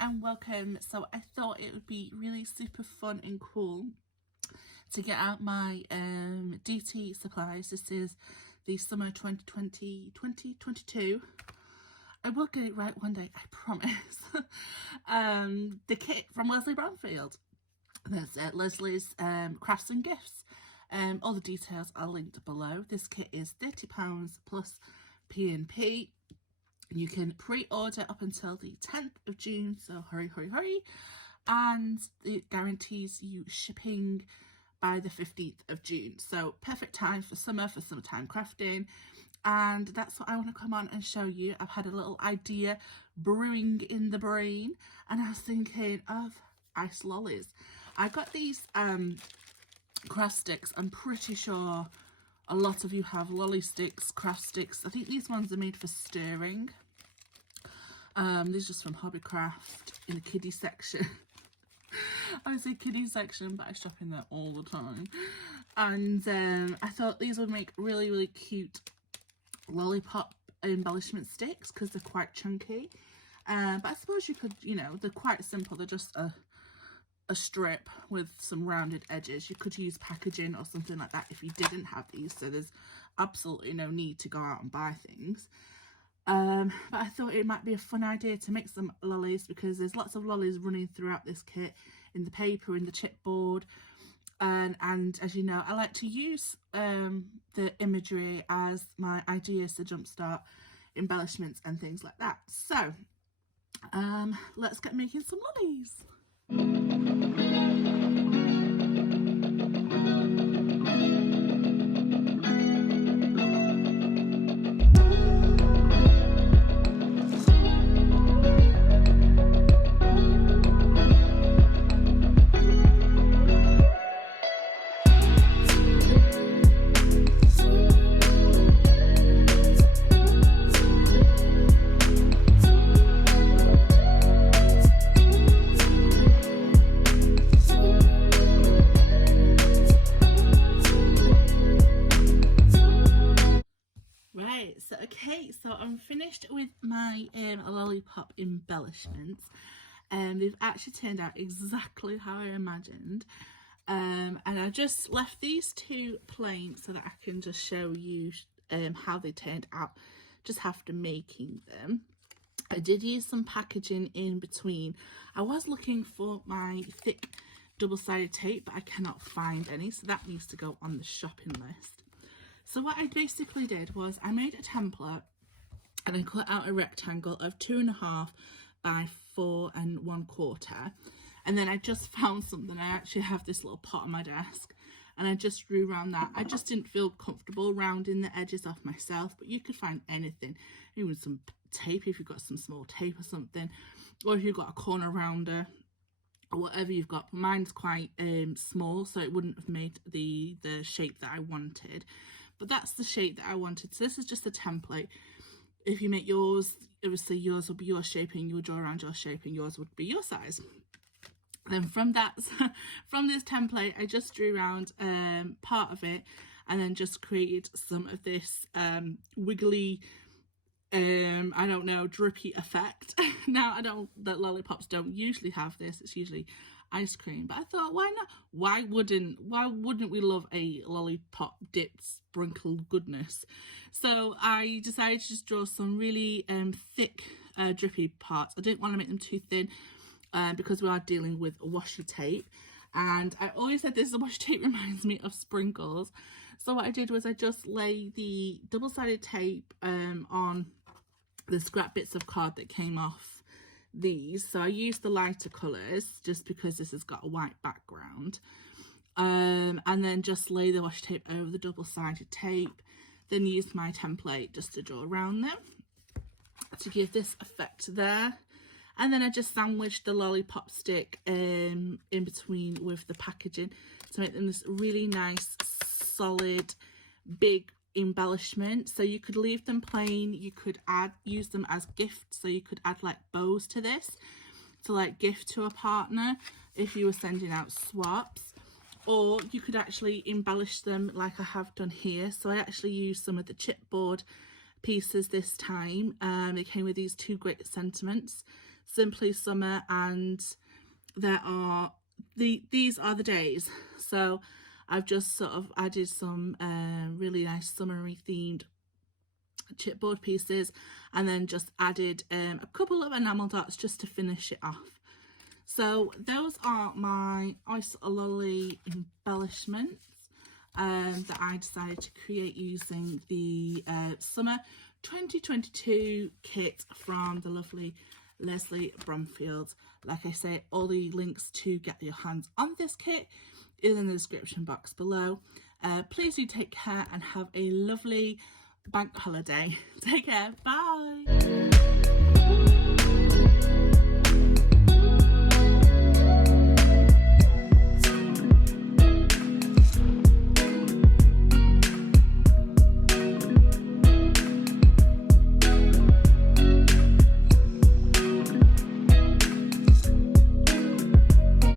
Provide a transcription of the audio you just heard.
and welcome. So I thought it would be really super fun and cool to get out my DT supplies. This is the summer 2020-2022. I will get it right one day, I promise. The kit from Lesley Brownfield. There's Lesley's Crafts and Gifts. All the details are linked below. This kit is £30 plus P&P. You can pre-order up until the 10th of June, so hurry, hurry, hurry. And it guarantees you shipping by the 15th of June. So perfect time for summertime crafting. And that's what I want to come on and show you. I've had a little idea brewing in the brain, and I was thinking of ice lollies. I got these craft sticks. I'm pretty sure a lot of you have lolly sticks, craft sticks. I think these ones are made for stirring. These are just from Hobbycraft in the kiddie section. I say kiddie section, but I shop in there all the time. And I thought these would make really, really cute lollipop embellishment sticks because they're quite chunky. But I suppose you could, you know, they're quite simple. They're just a strip with some rounded edges. You could use packaging or something like that if you didn't have these, so there's absolutely no need to go out and buy things. But I thought it might be a fun idea to make some lollies because there's lots of lollies running throughout this kit, in the paper, in the chipboard, and as you know, I like to use the imagery as my ideas to jumpstart embellishments and things like that. So let's get making some lollies. So I'm finished with my lollipop embellishments, and they've actually turned out exactly how I imagined. And I just left these two plain so that I can just show you how they turned out just after making them. I did use some packaging in between. I was looking for my thick double-sided tape, but I cannot find any, so that needs to go on the shopping list. So what I basically did was I made a template and I cut out a rectangle of 2.5 by 4 1/4, and then I just found something. I actually have this little pot on my desk and I just drew around that. I just didn't feel comfortable rounding the edges off myself, but you could find anything, even some tape if you've got some small tape or something, or if you've got a corner rounder or whatever you've got. But mine's quite small, so it wouldn't have made the shape that I wanted, but that's the shape that I wanted. So this is just a template. If you make yours, obviously yours will be your shape and you'll draw around your shape and yours would be your size. Then from that, from this template, I just drew around part of it and then just created some of this wiggly, I don't know, drippy effect. Now, that lollipops don't usually have this. It's usually ice cream, but I thought, why not? Why wouldn't we love a lollipop dipped sprinkled goodness? So I decided to just draw some really thick drippy parts. I didn't want to make them too thin because we are dealing with washi tape, and I always said this washi tape reminds me of sprinkles. So what I did was I just lay the double-sided tape on the scrap bits of card that came off these. So I used the lighter colours just because this has got a white background, and then just lay the washi tape over the double-sided tape, then use my template just to draw around them to give this effect there. And then I just sandwiched the lollipop stick in between with the packaging to make them this really nice solid big embellishment. So you could leave them plain, you could use them as gifts, so you could add like bows to this to like gift to a partner if you were sending out swaps, or you could actually embellish them like I have done here. So I actually used some of the chipboard pieces this time. They came with these two great sentiments, Simply Summer, and these are the days. So I've just sort of added some really nice summery themed chipboard pieces, and then just added a couple of enamel dots just to finish it off. So those are my Ice Lolly embellishments that I decided to create using the summer 2022 kit from the lovely Lesley Bromfield. Like I say, all the links to get your hands on this kit is in the description box below. Please do take care and have a lovely bank holiday. Take care. Bye.